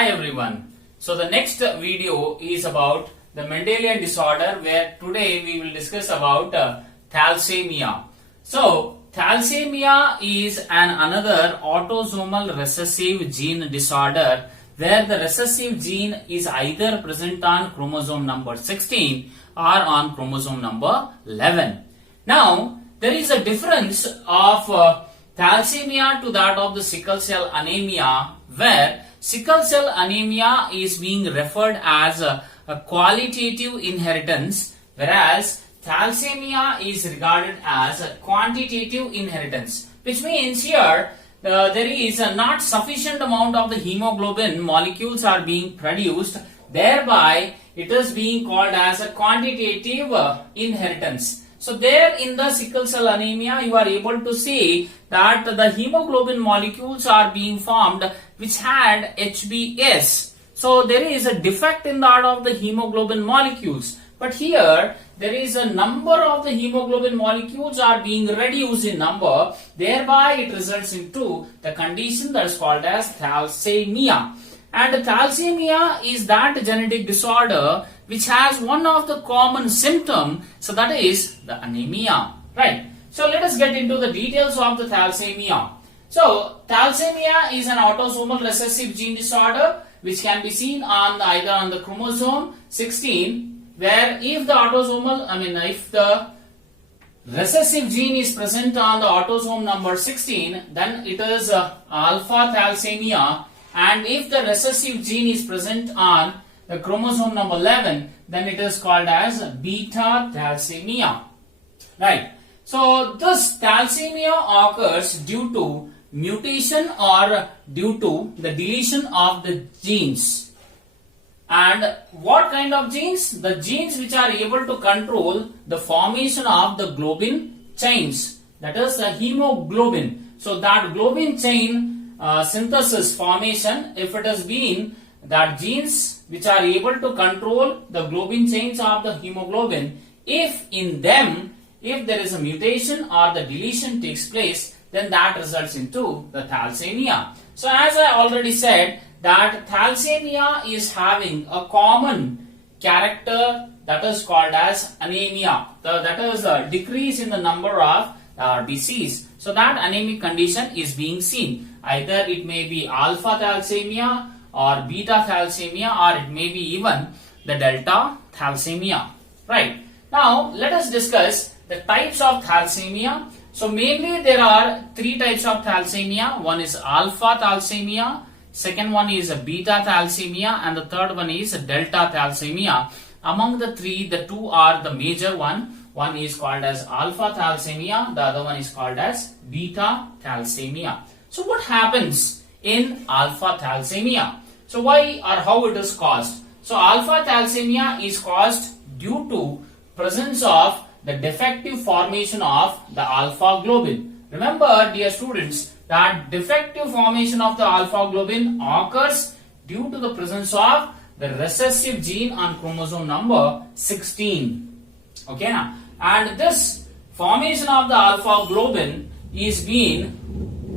Hi everyone. So the next video is about the Mendelian disorder, where today we will discuss about thalassemia. So thalassemia is another autosomal recessive gene disorder where the recessive gene is either present on chromosome number 16 or on chromosome number 11. Now there is a difference of thalassemia to that of the sickle cell anemia, where sickle cell anemia is being referred as a qualitative inheritance, whereas thalassemia is regarded as a quantitative inheritance, which means here there is not sufficient amount of the hemoglobin molecules are being produced, thereby it is being called as a quantitative inheritance. So there in the sickle cell anemia you are able to see that the hemoglobin molecules are being formed which had HbS. So there is a defect in that of the hemoglobin molecules. But here there is a number of the hemoglobin molecules are being reduced in number, thereby it results into the condition that is called as thalassemia. And thalassemia is that genetic disorder which has one of the common symptom, so that is the anemia, right? So let us get into the details of the thalassemia. So thalassemia is an autosomal recessive gene disorder which can be seen on either on the chromosome 16, where if the if the recessive gene is present on the autosome number 16, then it is alpha thalassemia, and if the recessive gene is present on the chromosome number 11, then it is called as beta thalassemia, right? So this thalassemia occurs due to mutation or due to the deletion of the genes. And what kind of genes? The genes which are able to control the formation of the globin chains, that is the hemoglobin. So that globin chain synthesis formation, if it has been that genes which are able to control the globin chains of the hemoglobin, if in them if there is a mutation or the deletion takes place, then that results into the thalassemia. So as I already said, that thalassemia is having a common character that is called as anemia. That is a decrease in the number of RBCs. So that anemic condition is being seen. Either it may be alpha thalassemia or beta thalassemia, or it may be even the delta thalassemia. Right. Now let us discuss the types of thalassemia. So mainly there are three types of thalassemia. One is alpha thalassemia, second one is a beta thalassemia, and the third one is a delta thalassemia. Among the three, the two are the major one. One is called as alpha thalassemia, the other one is called as beta thalassemia. So what happens in alpha thalassemia? So why or how it is caused? So alpha thalassemia is caused due to presence of the defective formation of the alpha globin. Remember, dear students, that defective formation of the alpha globin occurs due to the presence of the recessive gene on chromosome number 16. Okay, now, and this formation of the alpha globin is being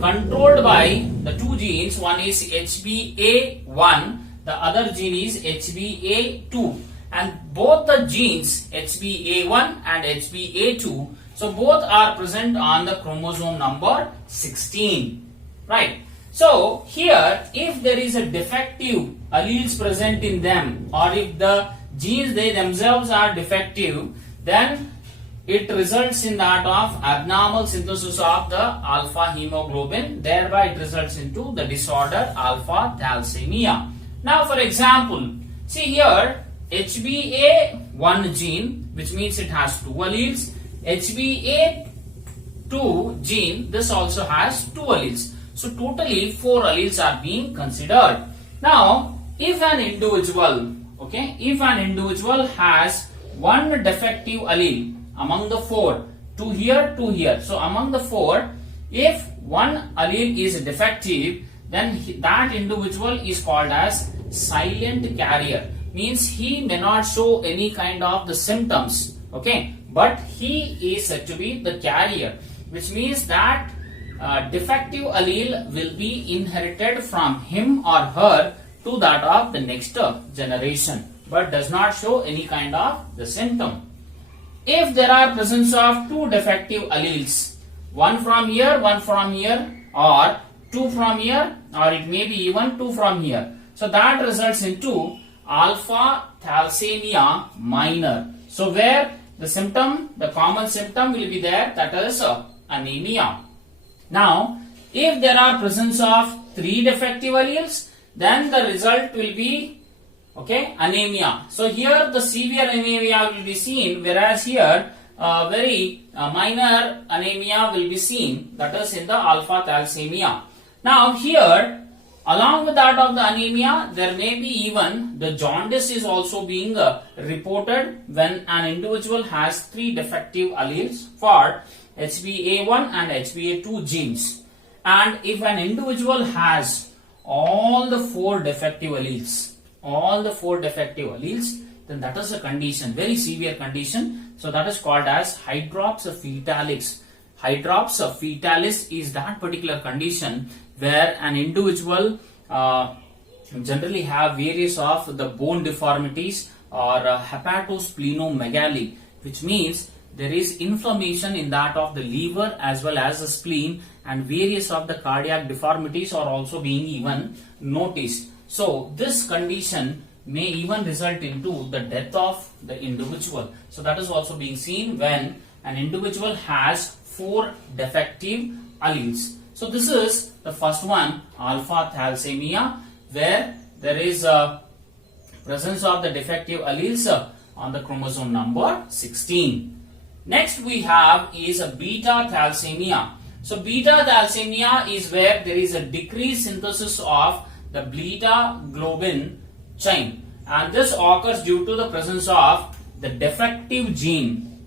controlled by the two genes. One is HbA1, the other gene is HbA2. And both the genes HbA1 and HbA2, so both are present on the chromosome number 16, right? So here, if there is a defective alleles present in them, or if the genes they themselves are defective, then it results in that of abnormal synthesis of the alpha hemoglobin, thereby it results into the disorder alpha thalassemia. Now for example, see here, HbA1 gene, which means it has two alleles. HbA2 gene, this also has two alleles. So totally 4 alleles are being considered. Now, if an individual has one defective allele among the 4, 2 here, so among the 4, if one allele is defective, then that individual is called as silent carrier. Means he may not show any kind of the symptoms, okay, but he is said to be the carrier, which means that defective allele will be inherited from him or her to that of the next generation, but does not show any kind of the symptom. If there are presence of two defective alleles, one from here, or two from here, or it may be even two from here, so that results into alpha thalassemia minor. So where the symptom, the common symptom will be there, that is anemia. Now, if there are presence of three defective alleles, then the result will be anemia. So here the severe anemia will be seen, whereas here very minor anemia will be seen, that is in the alpha thalassemia. Now here, along with that of the anemia, there may be even the jaundice is also being reported when an individual has three defective alleles for HbA1 and HbA2 genes. And if an individual has all the four defective alleles, then that is a condition, very severe condition. So that is called as hydrops fetalis. Hydrops fetalis is that particular condition where an individual generally have various of the bone deformities or hepatosplenomegaly, which means there is inflammation in that of the liver as well as the spleen, and various of the cardiac deformities are also being even noticed. So this condition may even result into the death of the individual. So that is also being seen when an individual has four defective alleles. So this is the first one, alpha thalassemia, where there is a presence of the defective alleles on the chromosome number 16. Next we have is a beta thalassemia. So beta thalassemia is where there is a decreased synthesis of the beta globin chain, and this occurs due to the presence of the defective gene,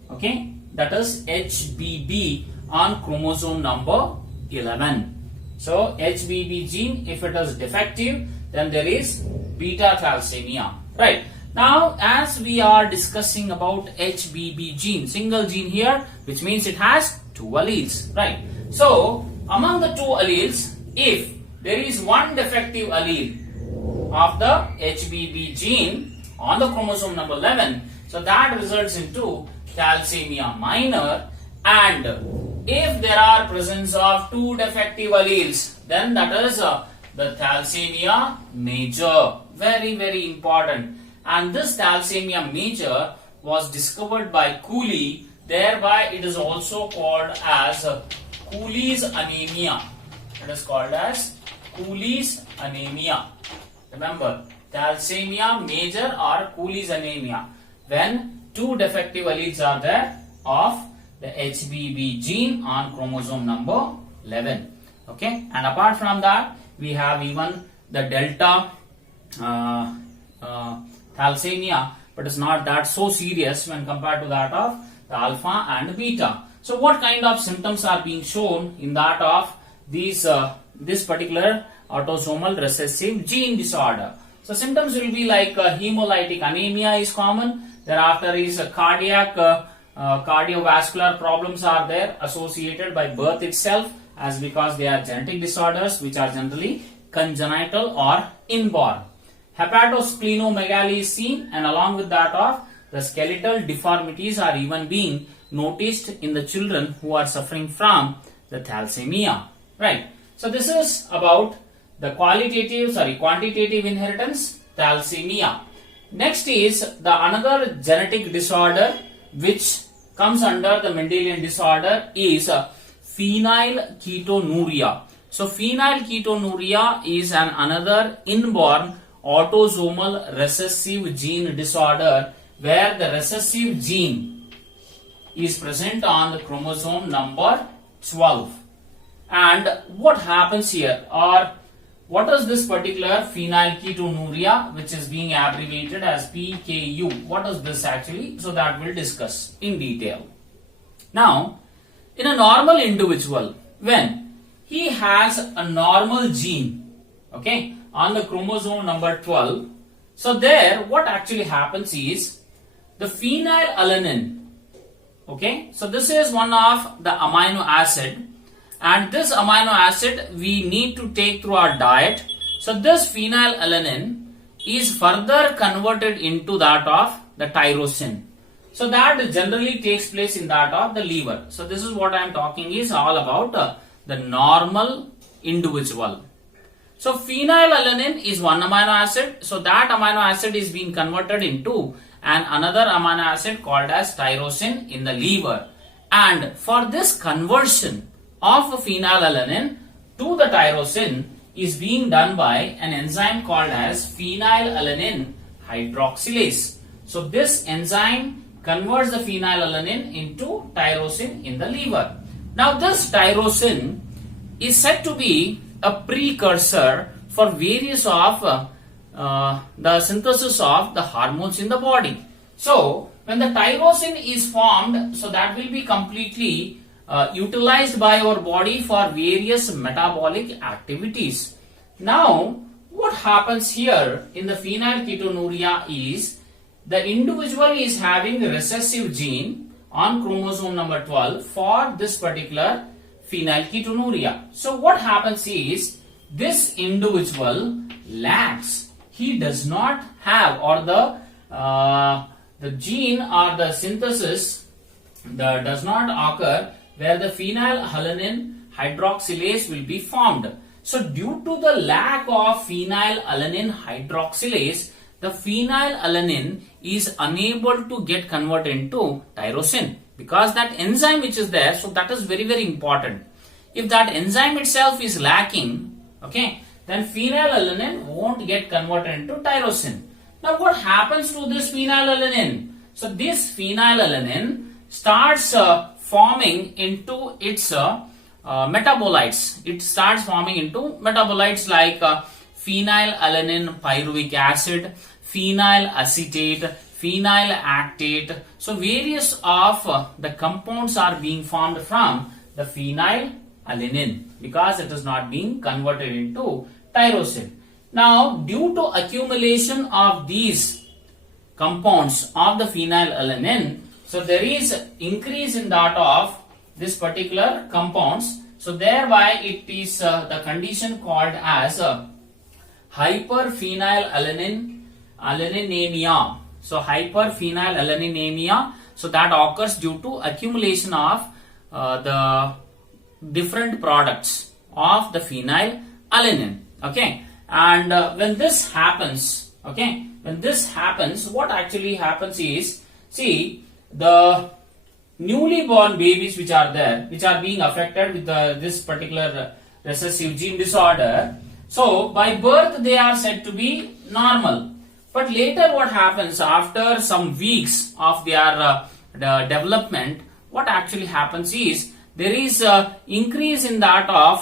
that is HBB on chromosome number 11. So HBB gene, if it is defective, then there is beta thalassemia, right? Now as we are discussing about HBB gene, single gene here, which means it has two alleles, right? So among the two alleles, if there is one defective allele of the HBB gene on the chromosome number 11, so that results into thalassemia minor. And if there are presence of two defective alleles, then that is the thalassemia major. Very, very important. And this thalassemia major was discovered by Cooley, thereby it is also called as Cooley's anemia. It is called as Cooley's anemia. Remember, thalassemia major or Cooley's anemia, when two defective alleles are there of the HBB gene on chromosome number 11. And apart from that, we have even the delta thalassemia, but it's not that so serious when compared to that of the alpha and beta. So what kind of symptoms are being shown in that of these this particular autosomal recessive gene disorder? So symptoms will be like hemolytic anemia is common. Thereafter is cardiac cardiovascular problems are there associated by birth itself, as because they are genetic disorders which are generally congenital or inborn. Hepatosplenomegaly is seen, and along with that of the skeletal deformities are even being noticed in the children who are suffering from the thalassemia, right? So this is about the quantitative inheritance, thalassemia. Next is the another genetic disorder which comes under the Mendelian disorder is phenylketonuria. So phenylketonuria is another inborn autosomal recessive gene disorder where the recessive gene is present on the chromosome number 12. And what happens here, or what is this particular phenylketonuria which is being abbreviated as PKU? What is this actually? So that we'll discuss in detail. Now, in a normal individual, when he has a normal gene, on the chromosome number 12, so there what actually happens is the phenylalanine, so this is one of the amino acid, and this amino acid we need to take through our diet. So this phenylalanine is further converted into that of the tyrosine. So that generally takes place in that of the liver. So this is what I am talking is all about the normal individual. So phenylalanine is one amino acid. So that amino acid is being converted into another amino acid called as tyrosine in the liver. And for this conversion of phenylalanine to the tyrosine is being done by an enzyme called as phenylalanine hydroxylase. So this enzyme converts the phenylalanine into tyrosine in the liver. Now this tyrosine is said to be a precursor for various of the synthesis of the hormones in the body. So when the tyrosine is formed, so that will be completely utilized by our body for various metabolic activities. Now what happens here in the phenylketonuria is the individual is having a recessive gene on chromosome number 12 for this particular phenylketonuria. So what happens is this individual lacks, he does not have, or the gene or the synthesis that does not occur where the phenylalanine hydroxylase will be formed. So due to the lack of phenylalanine hydroxylase, the phenylalanine is unable to get converted into tyrosine because that enzyme which is there, so that is very, very important. If that enzyme itself is lacking, okay, then phenylalanine won't get converted into tyrosine. Now what happens to this phenylalanine? So this phenylalanine starts forming into its metabolites. It starts forming into metabolites like phenylalanine pyruvic acid, phenyl acetate, phenylactate. So various of the compounds are being formed from the phenylalanine because it is not being converted into tyrosine. Now due to accumulation of these compounds of the phenylalanine, so there is increase in that of this particular compounds. So thereby it is the condition called as hyperphenylalaninemia. So hyperphenylalaninemia, so that occurs due to accumulation of the different products of the phenylalanine. Okay, and when this happens, okay, when this happens, what actually happens is, see, the newly born babies which are there, which are being affected with this particular recessive gene disorder, so by birth they are said to be normal, but later what happens after some weeks of their development, what actually happens is there is increase in that of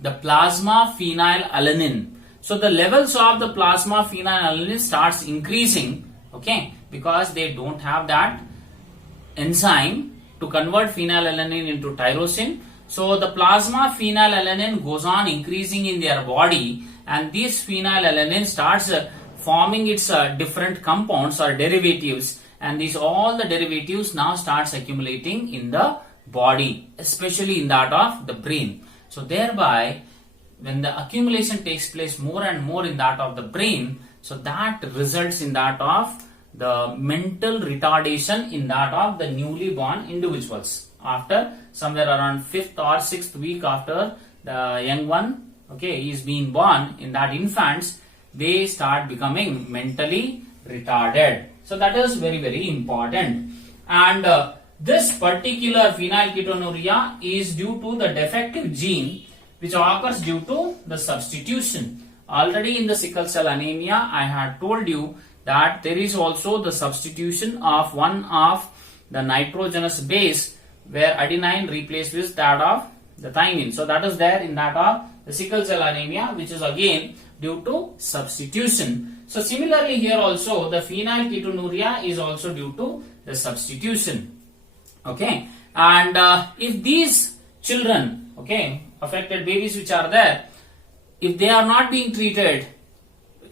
the plasma phenylalanine. So the levels of the plasma phenylalanine starts increasing, okay, because they don't have that enzyme to convert phenylalanine into tyrosine. So the plasma phenylalanine goes on increasing in their body, and this phenylalanine starts forming its different compounds or derivatives, and these all the derivatives now starts accumulating in the body, especially in that of the brain. So thereby when the accumulation takes place more and more in that of the brain, so that results in that of the mental retardation in that of the newly born individuals. After somewhere around 5th or 6th week after the young one, okay, is being born, in that infants, they start becoming mentally retarded. So that is very, very important. And this particular phenylketonuria is due to the defective gene which occurs due to the substitution. Already in the sickle cell anemia, I had told you that there is also the substitution of one of the nitrogenous base where adenine replaced with that of the thymine. So that is there in that of the sickle cell anemia, which is again due to substitution. So similarly here also the phenylketonuria is also due to the substitution. Okay, and if these children, okay, affected babies which are there, if they are not being treated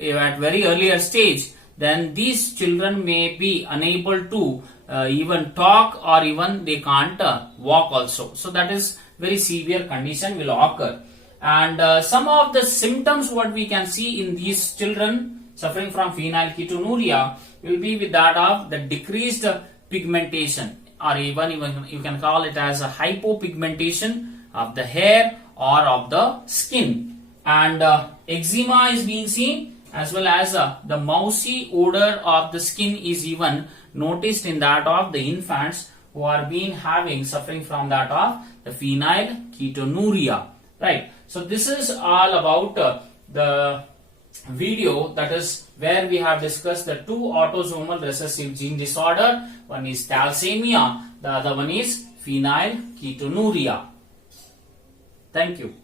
at very earlier stage, then these children may be unable to even talk, or even they can't walk also. So that is very severe condition will occur. And some of the symptoms what we can see in these children suffering from phenylketonuria will be with that of the decreased pigmentation, or even you can call it as a hypopigmentation of the hair or of the skin. And eczema is being seen, as well as the mousy odor of the skin is even noticed in that of the infants who are suffering from that of the phenylketonuria. Right. So this is all about the video, that is where we have discussed the two autosomal recessive gene disorder. One is thalassemia, the other one is phenylketonuria. Thank you.